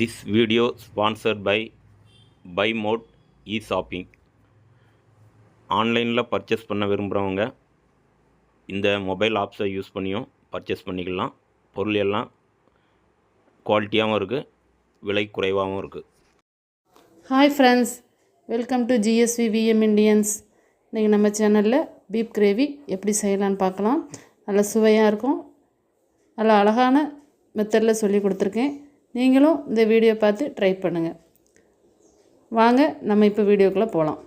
This video sponsored by by mod e shopping ஆன்லைனில் purchase பண்ண விரும்புகிறவங்க இந்த மொபைல் ஆப்ஸை யூஸ் பண்ணியும் பர்ச்சேஸ் பண்ணிக்கலாம். பொருள் எல்லாம் குவாலிட்டியாகவும் இருக்குது விலை குறைவாகவும் இருக்குது hi friends welcome to GSV VM Indians இன்றைக்கி நம்ம சேனலில் பீப் கிரேவி எப்படி செய்யலான்னு பார்க்கலாம். நல்லா சுவையாக இருக்கும். நல்லா அழகான மெத்தடில் சொல்லி கொடுத்துருக்கேன். நீங்களும் இந்த வீடியோ பார்த்து ட்ரை பண்ணுங்கள் வாங்க நம்ம இப்போ வீடியோக்குள்ளே போகலாம்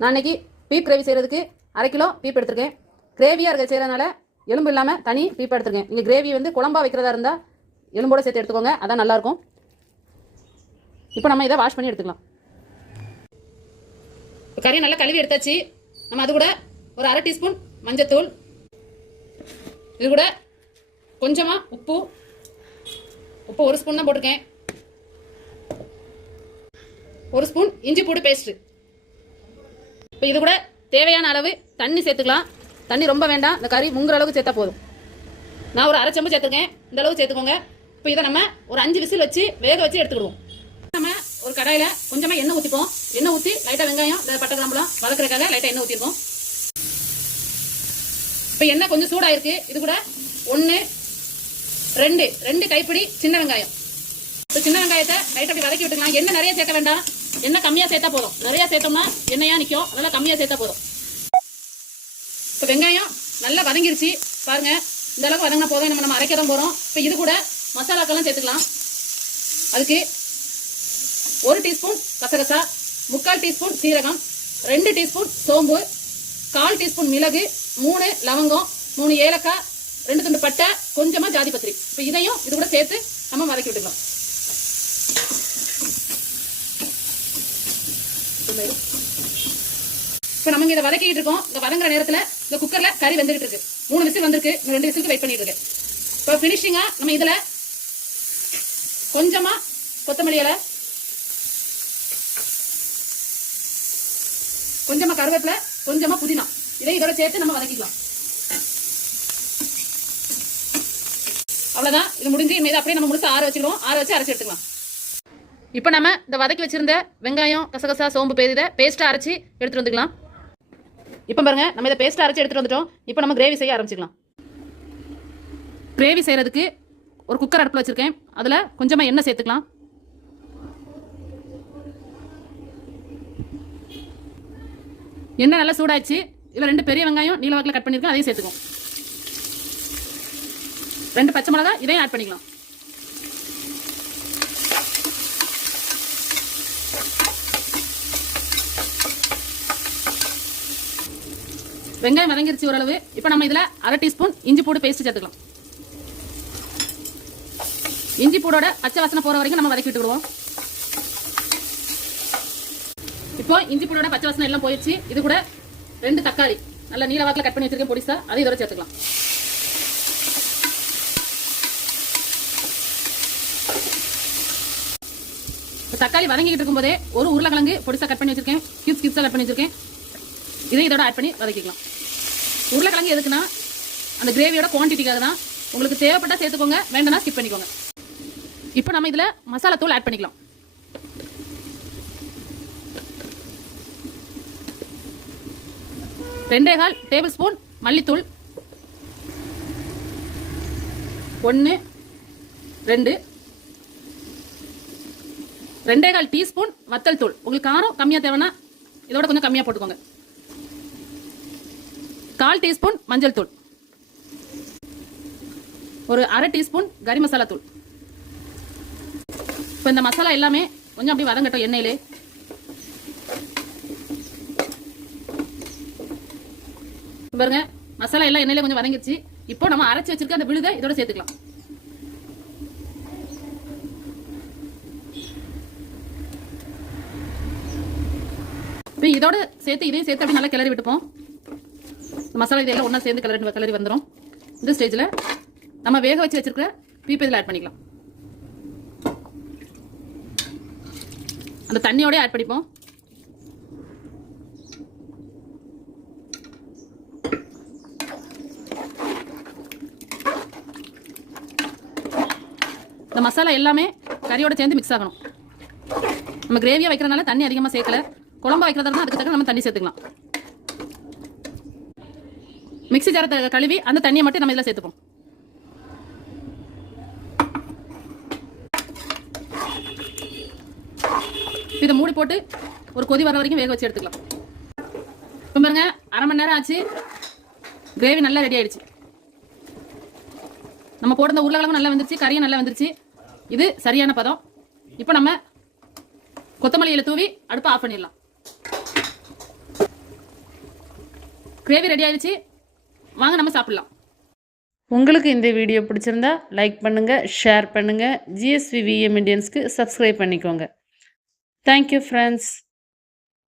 நான் இன்னைக்கு பீப் கிரேவி செய்கிறதுக்கு அரை கிலோ பீப் எடுத்திருக்கேன். கிரேவியாக இருக்க செய்கிறதுனால எலும்பு இல்லாமல் தனி பீப் எடுத்திருக்கேன். நீங்கள் கிரேவி வந்து குழம்பா வைக்கிறதா இருந்தால் எலும்போட சேர்த்து எடுத்துக்கோங்க அதான் நல்லாயிருக்கும். இப்போ நம்ம இதை வாஷ் பண்ணி எடுத்துக்கலாம். இப்போ கறியை நல்லா கழுவி எடுத்தாச்சு. நம்ம அது கூட ஒரு அரை டீஸ்பூன் மஞ்சத்தூள். இது கூட கொஞ்சமாக உப்பு உப்பு ஒரு ஸ்பூன் தான் போட்டிருக்கேன். ஒரு ஸ்பூன் இஞ்சி பூடு பேஸ்ட்டு இப்போ இது கூட தேவையான அளவு தண்ணி சேர்த்துக்கலாம். தண்ணி ரொம்ப வேண்டாம். இந்த கறி முங்குற அளவுக்கு சேர்த்தா போதும். நான் ஒரு அரை செம்பு சேர்த்துருக்கேன். இந்த அளவுக்கு சேர்த்துக்கோங்க. இப்போ இதை நம்ம ஒரு அஞ்சு விசில் வச்சு வேக வச்சு எடுத்துக்கிடுவோம். நம்ம ஒரு கடாயில் கொஞ்சமாக எண்ணெய் ஊற்றிப்போம் எண்ணெய் ஊற்றி லைட்டாக வெங்காயம் இந்த பட்டை கிராம்பெலாம் வளர்க்குறக்காக லைட்டாக எண்ணெய் ஊற்றிருக்கோம் இப்போ எண்ணெய் கொஞ்சம் சூடாயிருக்கு. இது கூட ஒன்று ரெண்டு ரெண்டு கைப்பிடி சின்ன வெங்காயம். இப்போ சின்ன வெங்காயத்தை லைட் அப்படி வதக்கி விட்டுக்கலாம். எண்ணெய் நிறைய சேர்க்க வேண்டாம். எண்ணெய் கம்மியாக சேர்த்தா போதும். நிறைய சேர்த்தோம்னா எண்ணெயாக நிற்கும் அதெல்லாம் கம்மியாக சேர்த்தா போதும். இப்போ வெங்காயம் நல்லா வதங்கிருச்சு. பாருங்க. இந்த அளவுக்கு வதங்கின போதும். நம்ம நம்ம அரைக்க தான் போகிறோம் இப்போ இது கூட மசாலாக்கெல்லாம் சேர்த்துக்கலாம். அதுக்கு ஒரு டீஸ்பூன் கசகசா முக்கால் டீஸ்பூன் சீரகம் ரெண்டு டீஸ்பூன் சோம்பு கால் டீஸ்பூன் மிளகு மூணு லவங்கம் மூணு ஏலக்காய் ரெண்டு துண்டு பட்டை கொஞ்சமாக ஜாதி பத்திரி. இப்போ இதையும் இது கூட சேர்த்து நம்ம வதக்கி விட்டுக்கலாம். இப்போ நம்ம இதை வதக்கிட்டு இருக்கோம். இந்த வதங்குற நேரத்தில் இந்த குக்கர்ல கறி வந்துகிட்டு இருக்கு. மூணு விசில் வந்திருக்கு. இன்னும் ரெண்டு விசிலுக்கு வெயிட் பண்ணிட்டு இருக்கு. இப்போ ஃபினிஷிங்காக நம்ம இதுல கொஞ்சமா கொத்தமல்லி இலை கொஞ்சமா கருவேப்பிலை கொஞ்சமா புதினா. இதை இதோட சேர்த்து நம்ம வதக்கிக்கலாம். அவ்வளோதான் இது முடிஞ்சு இனிமேல் அப்படியே நம்ம முழுசா ஆற வச்சுக்கிறோம் ஆற வச்சு அரைச்சி எடுத்துக்கலாம். இப்போ நம்ம இந்த வதக்கி வச்சிருந்த வெங்காயம் கசகசா சோம்பு பேர் இதை பேஸ்ட்டாக அரைச்சி எடுத்துகிட்டு வந்துக்கலாம். இப்போ பாருங்க நம்ம இதை பேஸ்ட்டாக அரைச்சி எடுத்துகிட்டு வந்துட்டோம். இப்போ நம்ம கிரேவி செய்ய ஆரம்பிச்சிக்கலாம். கிரேவி செய்கிறதுக்கு ஒரு குக்கர் அடுப்பில் வச்சுருக்கேன். அதில் கொஞ்சமாக எண்ணெய் சேர்த்துக்கலாம். எண்ணெய் நல்லா சூடாச்சு இதில் ரெண்டு பெரிய வெங்காயம் நீல வாக்கில் கட் பண்ணியிருக்கேன் அதையும் சேர்த்துக்கும் ரெண்டு பச்சை மிளகா இதையும் ஆட் பண்ணிக்கலாம். வெங்காயம் வதங்கிருச்சு ஓரளவு. இப்போ நம்ம இதில் அரை டீஸ்பூன் இஞ்சி பூடு பேஸ்ட் சேர்த்துக்கலாம். இஞ்சி பூடோட பச்சை வாசனை போகிற வரைக்கும் நம்ம வதக்கி விட்டுக்கிடுவோம். இப்போ இஞ்சி பூடோட பச்சை வாசனை எல்லாம் போயிடுச்சு. இது கூட ரெண்டு தக்காளி. நல்ல நீல வாக்கில் கட் பண்ணி வச்சிருக்கேன் பொடிசா. அதை இதோட சேர்த்துக்கலாம். தக்காளி வதங்கிட்டு இருக்கும்போதே ஒரு உருளைக்கிழங்கு பொடிசா கட் பண்ணி வச்சிருக்கேன். கிப்ஸ் கியூப்ஸாக கட் பண்ணி வச்சிருக்கேன். இதையும் இதோட ஆட் பண்ணி வதக்கிக்கலாம். உருளைக்கிழங்கு எதுக்குன்னா அந்த கிரேவியோட குவான்டிட்டிக்காக தான். உங்களுக்கு தேவைப்பட்டா சேர்த்துக்கோங்க வேண்டாம்னா ஸ்கிப் பண்ணிக்கோங்க. இப்போ நம்ம இதில் மசாலா தூள் ஆட் பண்ணிக்கலாம். ரெண்டே கால் டேபிள் ஸ்பூன் மல்லித்தூள். ஒன்று ரெண்டு. ரெண்டே கால் டீஸ்பூன் வத்தல் தூள். உங்களுக்கு காரம் கம்மியாக தேவைன்னா இதோட கொஞ்சம் கம்மியாக போட்டுக்கோங்க. கால் டீஸ்பூன் மஞ்சள் தூள். ஒரு அரை டீஸ்பூன் கறி மசாலா தூள். இப்போ இந்த மசாலா எல்லாமே கொஞ்சம் அப்படி வதங்கட்டும் எண்ணெயிலே. பாருங்க மசாலா எல்லாம் எண்ணெயில கொஞ்சம் வதங்கிருச்சு இப்போ நம்ம அரைச்சி வச்சிருக்க அந்த விழுதை இதோட சேர்த்துக்கலாம். இப்போ இதோட சேர்த்து இதையும் சேர்த்து அப்படி நல்லா கிளறி விட்டுப்போம். மசாலா இதெல்லாம் ஒன்றா சேர்ந்து கிளறி கிளறி வந்துடும் இந்த ஸ்டேஜில் நம்ம வேக வச்சு வச்சிருக்கிற பீப்பை இதில் ஆட் பண்ணிக்கலாம். அந்த தண்ணியோடய ஆட் பண்ணிப்போம். இந்த மசாலா எல்லாமே கறியோட சேர்ந்து மிக்ஸ் ஆகணும். நம்ம கிரேவியாக வைக்கிறதுனால தண்ணி அதிகமாக சேர்க்கல. குழம்பு வைக்கிறதா இருந்தால் அதுக்கு தக்க நம்ம தண்ணி சேர்த்துக்கலாம். மிக்சி ஜாரத்தை கழுவி அந்த தண்ணியை மட்டும் நம்ம இதில் சேர்த்துப்போம். இதை மூடி போட்டு ஒரு கொதி வர வரைக்கும் வேக வச்சு எடுத்துக்கலாம். இப்போ பாருங்க அரை மணி நேரம் ஆச்சு. கிரேவி நல்லா ரெடி ஆயிடுச்சு. நம்ம போடுற உருளைக்கிழங்கு நல்லா வந்துருச்சு கறியும் நல்லா வந்துருச்சு. இது சரியான பதம். இப்போ நம்ம கொத்தமல்லியில் தூவி அடுப்பை ஆஃப் பண்ணிடலாம். கிரேவி ரெடி ஆயிடுச்சு. வாங்க நம்ம சாப்பிடலாம். உங்களுக்கு இந்த வீடியோ பிடிச்சிருந்தா லைக் பண்ணுங்கள் ஷேர் பண்ணுங்கள் ஜிஎஸ்வி விஎம் இண்டியன்ஸ்க்கு சப்ஸ்கிரைப் பண்ணிக்கோங்க. Thank you friends